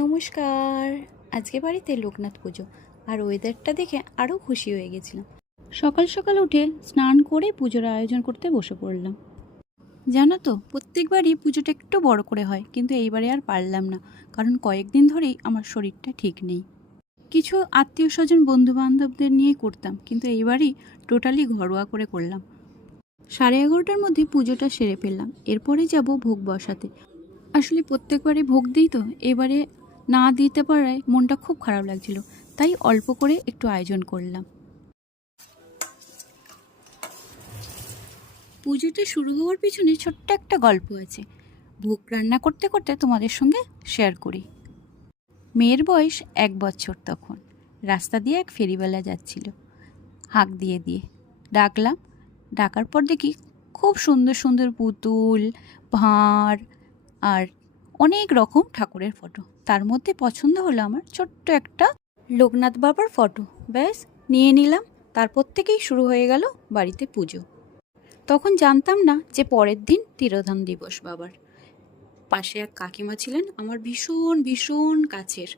নমস্কার। আজকে বাড়িতে লোকনাথ পুজো, আর ওয়েদারটা দেখে আরও খুশি হয়ে গেছিলাম। সকাল সকাল উঠে স্নান করে পুজোর আয়োজন করতে বসে পড়লাম। জানো তো, প্রত্যেকবারই পুজোটা একটু বড় করে হয়, কিন্তু এইবারে আর পারলাম না, কারণ কয়েকদিন ধরেই আমার শরীরটা ঠিক নেই। কিছু আত্মীয় স্বজন বন্ধু বান্ধবদের নিয়ে করতাম, কিন্তু এইবারই টোটালি ঘরোয়া করে করলাম। 11:30টার মধ্যে পুজোটা সেরে ফেললাম। এরপরে যাব ভোগ বসাতে। আসলে প্রত্যেকবারই ভোগ দিই তো, এবারে না দিতে পারায় মনটা খুব খারাপ লাগছিল, তাই অল্প করে একটু আয়োজন করলাম। পুজোটা শুরু হওয়ার পিছনে ছোট্ট একটা গল্প আছে, ভোগ রান্না করতে করতে তোমাদের সঙ্গে শেয়ার করি। মেয়ের বয়স 1 বছর তখন। রাস্তা দিয়ে এক ফেরিওয়ালা যাচ্ছিল, হাঁক দিয়ে দিয়ে ডাকলাম। ডাকার পর দেখি খুব সুন্দর সুন্দর পুতুল, ভাঁড় আর অনেক রকম ঠাকুরের ফটো। তার মধ্যে পছন্দ হলো আমার ছোট্ট একটা লোকনাথ বাবার ফটো। ব্যাস নিয়ে নিলাম। তারপর থেকেই শুরু হয়ে গেল বাড়িতে পুজো। তখন জানতাম না যে পরের দিন তিরোধান দিবস বাবার। পাশে এক কাকিমা ছিলেন আমার ভীষণ ভীষণ কাছের।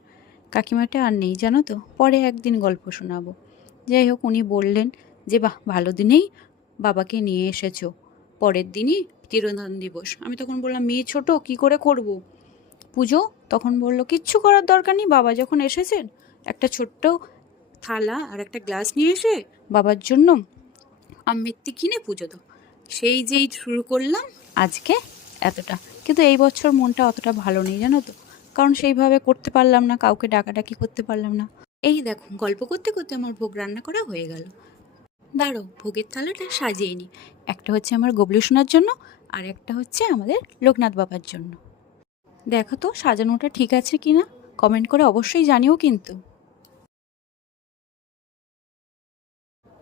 কাকিমাটা আর নেই, জানো তো, পরে একদিন গল্প শোনাবো। যাই হোক, উনি বললেন যে বাহ, ভালো দিনেই বাবাকে নিয়ে এসেছো, পরের দিনই তিরোধান দিবস। আমি তখন বললাম, মেয়ে ছোট, কি করে করব পুজো? তখন বলল, কিচ্ছু করার দরকার নেই, বাবা যখন এসেছেন একটা ছোট্ট থালা আর একটা গ্লাস নিয়ে এসে বাবার জন্য আমেত্তি কিনে পুজো দাও। সেই যেই শুরু করলাম আজকে এতটা। কিন্তু এই বছর মনটা অতটা ভালো নেই, জানো তো, কারণ সেইভাবে করতে পারলাম না, কাউকে ডাকাডাকি করতে পারলাম না। এই দেখো, গল্প করতে করতে আমার ভোগ রান্না করা হয়ে গেল। দাঁড়ো, ভোগের থালাটা সাজিয়ে নিই। একটা হচ্ছে আমার গবলু সোনার জন্য, আর একটা হচ্ছে আমাদের লোকনাথ বাবার জন্য। দেখো তো সাজানোটা ঠিক আছে কিনা, কমেন্ট করে অবশ্যই জানিও কিন্তু।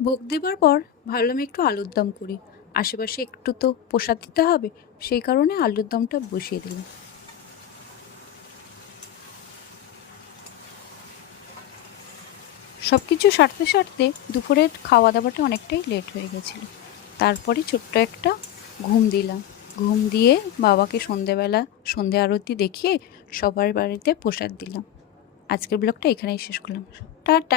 ভোগ দেবার পর ভাবলাম একটু আলুর দম করি। আশেপাশে একটু তো প্রসাদ দিতে হবে, সেই কারণে আলুর দমটা বসিয়ে দিলাম। সব কিছু সারতে সারতে দুপুরের খাওয়া দাওয়াটা অনেকটাই লেট হয়ে গেছিলো। তারপরে ছোট্ট একটা ঘুম দিলাম। ঘুম দিয়ে বাবাকে সন্ধেবেলা সন্ধে আরতি দেখিয়ে সবার বাড়িতে প্রসাদ দিলাম। আজকের ব্লগটা এখানেই শেষ করলাম। টাটা।